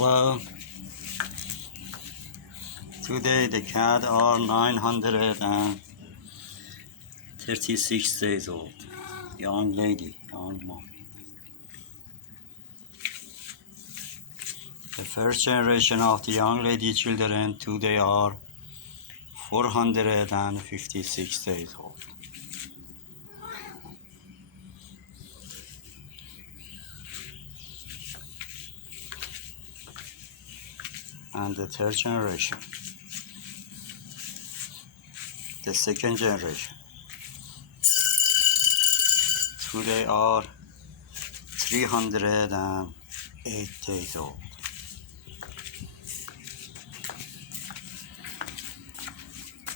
Hello. Today the cat are 936 days old. Young lady, young mom. The first generation of the young lady children today are 456 days old. And the third generation, the second generation, today are 308 days old.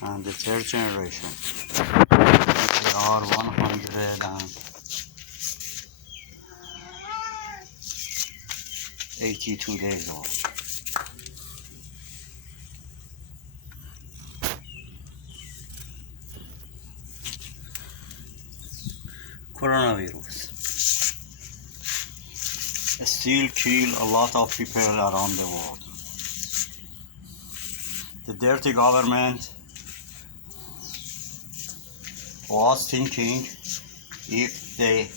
And the third generation, they are 182 days old. Coronavirus still kill a lot of people around the world. The dirty government was thinking if they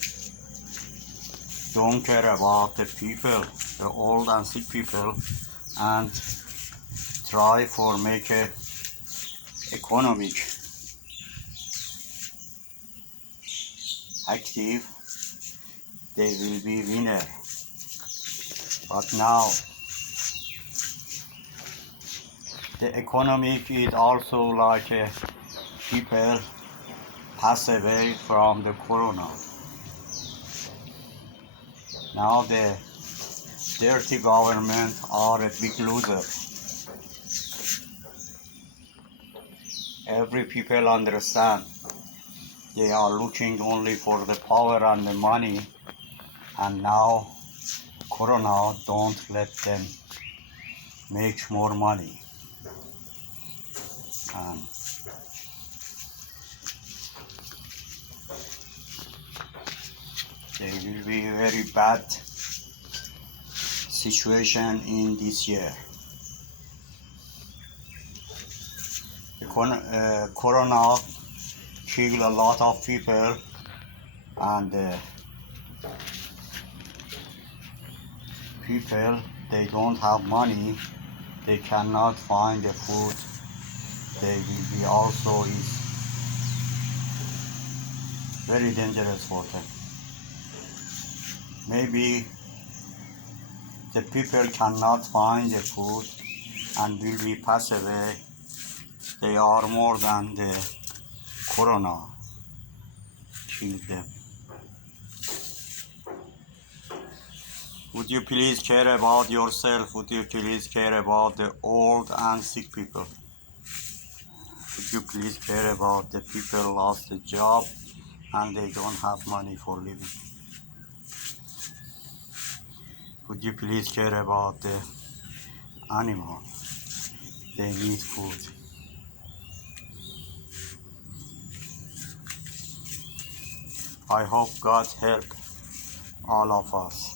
don't care about the people, the old and sick people, and try for make a economic active, they will be winner. But now the economic is also like people pass away from the corona. Now the dirty government are a big loser. Every people understand they are looking only for the power and the money, and now corona don't let them make more money. And there will be a very bad situation in this year. The corona killed a lot of people, and people, they don't have money, they cannot find the food, they will be also is very dangerous for them. Maybe the people cannot find the food and will be pass away. They are more than the corona killed them. Would you please care about yourself? Would you please care about the old and sick people? Would you please care about the people lost the job and they don't have money for living? Would you please care about the animal? They need food. I hope God help all of us.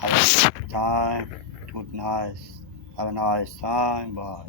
Have a good time, good night. Have a nice time. Bye.